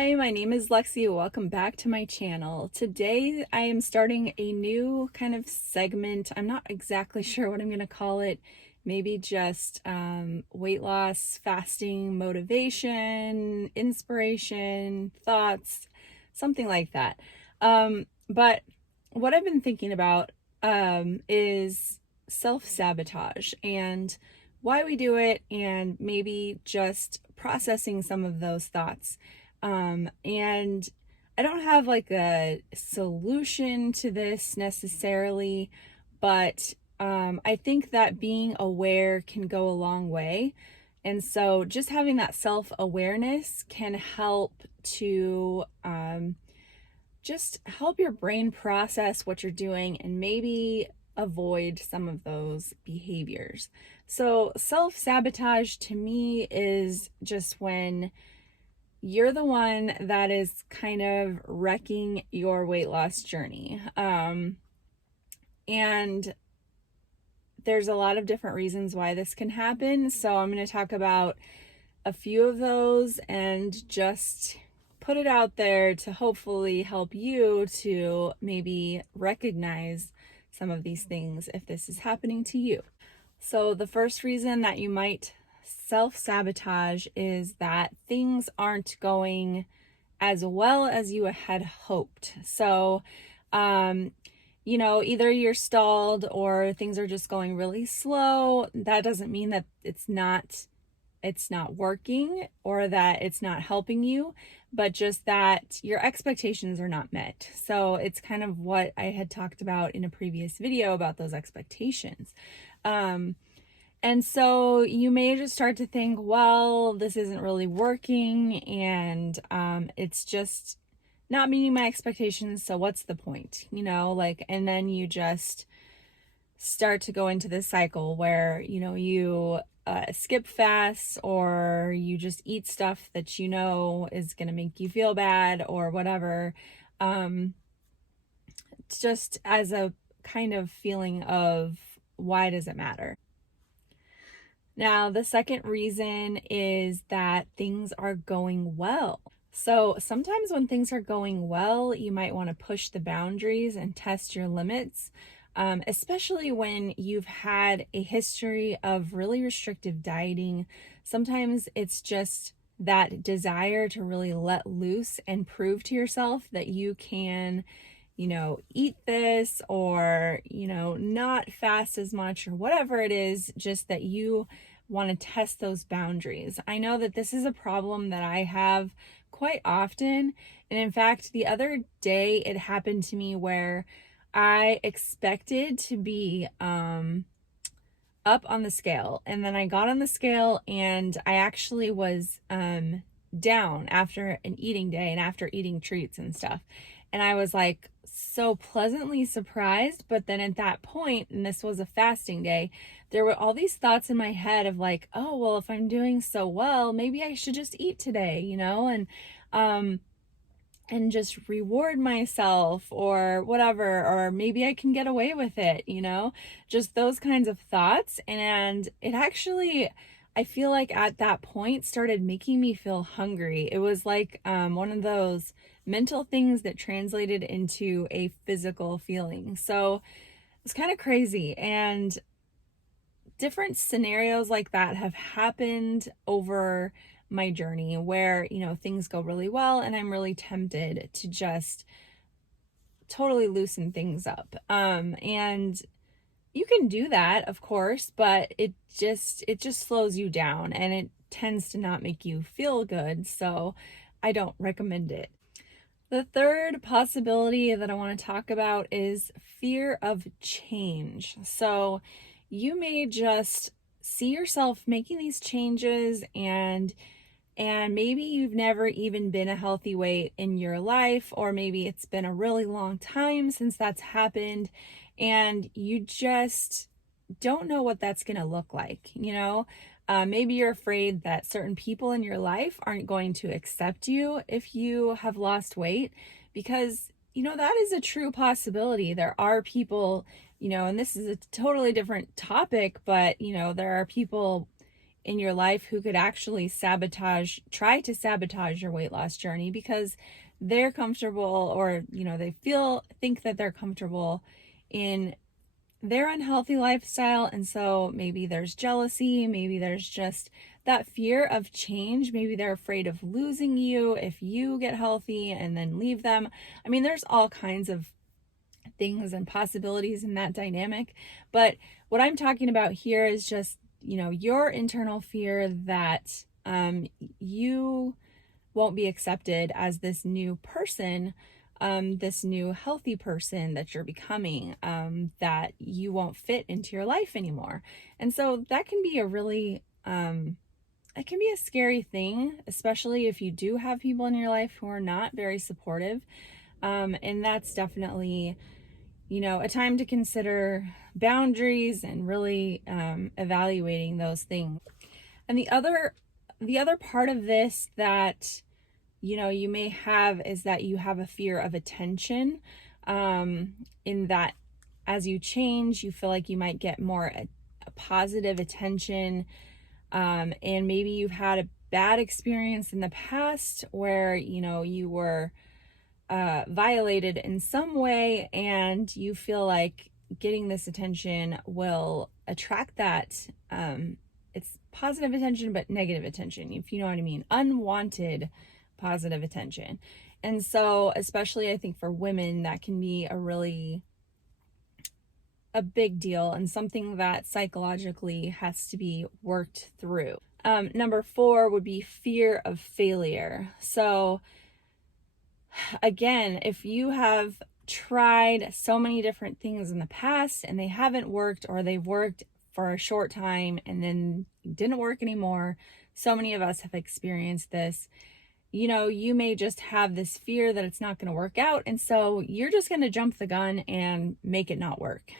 Hi, my name is Lexi. Welcome back to my channel. Today I am starting a new kind of segment. I'm not exactly sure what I'm going to call it. Maybe just weight loss, fasting, motivation, inspiration, thoughts, something like that. But what I've been thinking about is self-sabotage and why we do it, and maybe just processing some of those thoughts. And I don't have like a solution to this necessarily, but I think that being aware can go a long way. And so just having that self-awareness can help to just help your brain process what you're doing and maybe avoid some of those behaviors. So self-sabotage to me is just when you're the one that is kind of wrecking your weight loss journey. And there's a lot of different reasons why this can happen. So I'm going to talk about a few of those and just put it out there to hopefully help you to maybe recognize some of these things if this is happening to you. So the first reason that you might self-sabotage is that things aren't going as well as you had hoped. So, either you're stalled or things are just going really slow. That doesn't mean that it's not working or that it's not helping you, but just that your expectations are not met. So it's kind of what I had talked about in a previous video about those expectations. And so you may just start to think, well, this isn't really working, and it's just not meeting my expectations. So what's the point? And then you just start to go into this cycle where, you skip fasts, or you just eat stuff that is going to make you feel bad or whatever. Just as a kind of feeling of, why does it matter? Now, the second reason is that things are going well. So sometimes when things are going well, you might want to push the boundaries and test your limits, especially when you've had a history of really restrictive dieting. Sometimes it's just that desire to really let loose and prove to yourself that you can eat this, or, not fast as much, or whatever it is, just that you want to test those boundaries. I know that this is a problem that I have quite often. And in fact, the other day it happened to me where I expected to be up on the scale. And then I got on the scale and I actually was down after an eating day and after eating treats and stuff. And I was like so pleasantly surprised. But then at that point, and this was a fasting day, there were all these thoughts in my head of like, oh, well, if I'm doing so well, maybe I should just eat today, and just reward myself or whatever, or maybe I can get away with it, just those kinds of thoughts. And it actually, I feel like at that point started making me feel hungry. It was like one of those mental things that translated into a physical feeling. So it's kind of crazy. And different scenarios like that have happened over my journey where, things go really well and I'm really tempted to just totally loosen things up. And you can do that, of course, but it just slows you down and it tends to not make you feel good. So I don't recommend it. The third possibility that I want to talk about is fear of change. So you may just see yourself making these changes and maybe you've never even been a healthy weight in your life, or maybe it's been a really long time since that's happened and you just don't know what that's going to look like. Maybe you're afraid that certain people in your life aren't going to accept you if you have lost weight, because, that is a true possibility. There are people, and this is a totally different topic, but, there are people in your life who could actually try to sabotage your weight loss journey because they're comfortable, or, they think that they're comfortable in their unhealthy lifestyle. And so maybe there's jealousy, maybe there's just that fear of change. Maybe they're afraid of losing you if you get healthy and then leave them. I mean, there's all kinds of things and possibilities in that dynamic. But what I'm talking about here is just, your internal fear that you won't be accepted as this new person, this new healthy person that you're becoming, that you won't fit into your life anymore. And so that can be it can be a scary thing, especially if you do have people in your life who are not very supportive. And that's definitely, a time to consider boundaries and really evaluating those things. And the other part of this that, you may have is that you have a fear of attention, in that as you change, you feel like you might get more a positive attention. And maybe you've had a bad experience in the past where, you were violated in some way, and you feel like getting this attention will attract that. It's positive attention, but negative attention, if you know what I mean, unwanted positive attention. And so, especially I think for women, that can be a big deal and something that psychologically has to be worked through. Number 4 would be fear of failure. So again, if you have tried so many different things in the past and they haven't worked, or they've worked for a short time and then didn't work anymore, so many of us have experienced this. You may just have this fear that it's not going to work out. And so you're just going to jump the gun and make it not work,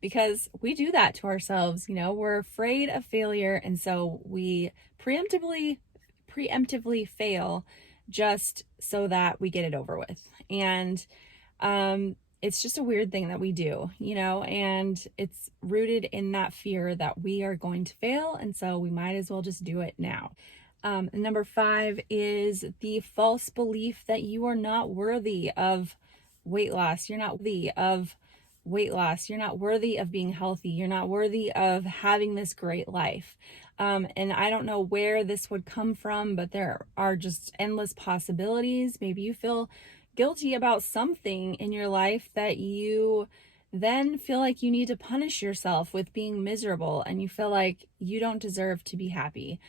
because we do that to ourselves. We're afraid of failure. And so we preemptively fail just so that we get it over with. And it's just a weird thing that we do, and it's rooted in that fear that we are going to fail. And so we might as well just do it now. Number 5 is the false belief that you are not worthy of weight loss. You're not worthy of weight loss. You're not worthy of being healthy. You're not worthy of having this great life. And I don't know where this would come from, but there are just endless possibilities. Maybe you feel guilty about something in your life that you then feel like you need to punish yourself with being miserable, and you feel like you don't deserve to be happy.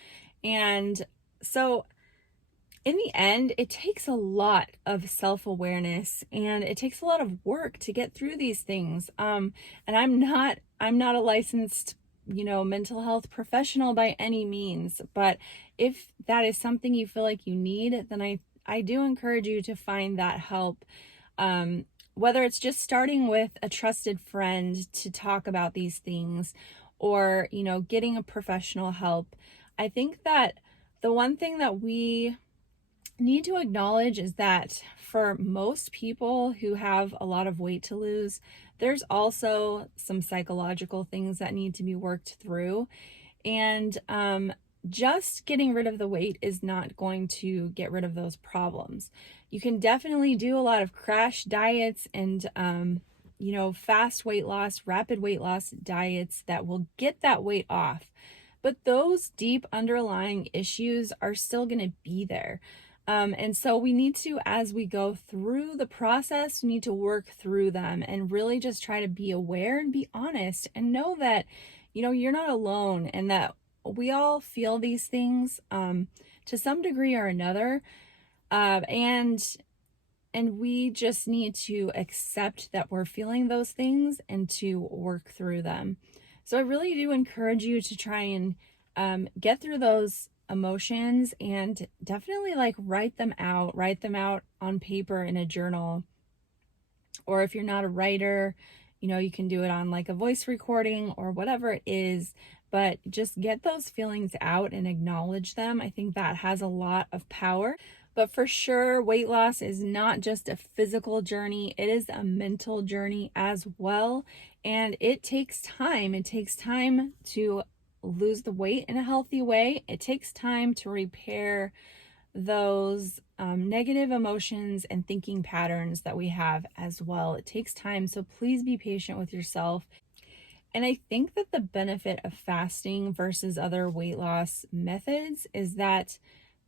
And so in the end, it takes a lot of self-awareness, and it takes a lot of work to get through these things. And I'm not a licensed, mental health professional by any means, but if that is something you feel like you need, then I do encourage you to find that help. Whether it's just starting with a trusted friend to talk about these things, or, getting a professional help. I think that the one thing that we need to acknowledge is that for most people who have a lot of weight to lose, there's also some psychological things that need to be worked through. And just getting rid of the weight is not going to get rid of those problems. You can definitely do a lot of crash diets and, fast weight loss, rapid weight loss diets that will get that weight off. But those deep underlying issues are still going to be there. And so we need to, as we go through the process, we need to work through them and really just try to be aware and be honest and know that, you're not alone, and that we all feel these things to some degree or another. And we just need to accept that we're feeling those things and to work through them. So I really do encourage you to try and get through those emotions, and definitely write them out on paper in a journal. Or if you're not a writer, you can do it on a voice recording or whatever it is, but just get those feelings out and acknowledge them. I think that has a lot of power. But for sure, weight loss is not just a physical journey, it is a mental journey as well. And it takes time. It takes time to lose the weight in a healthy way, it takes time to repair those negative emotions and thinking patterns that we have as well. It takes time, so please be patient with yourself. And I think that the benefit of fasting versus other weight loss methods is that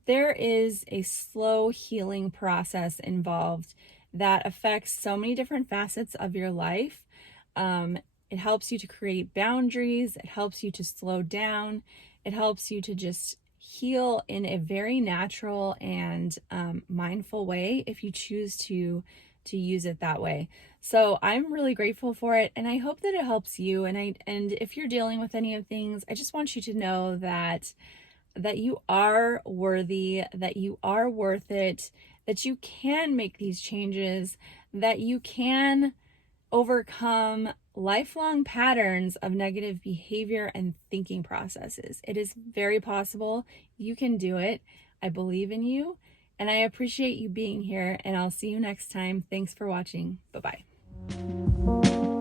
there is a slow healing process involved that affects so many different facets of your life. It helps you to create boundaries, it helps you to slow down, it helps you to just heal in a very natural and mindful way if you choose to use it that way. So I'm really grateful for it, and I hope that it helps you. And if you're dealing with any of things, I just want you to know that you are worthy, that you are worth it, that you can make these changes, that you can overcome lifelong patterns of negative behavior and thinking processes. It is very possible. You can do it. I believe in you, and I appreciate you being here, and I'll see you next time. Thanks for watching. Bye-bye.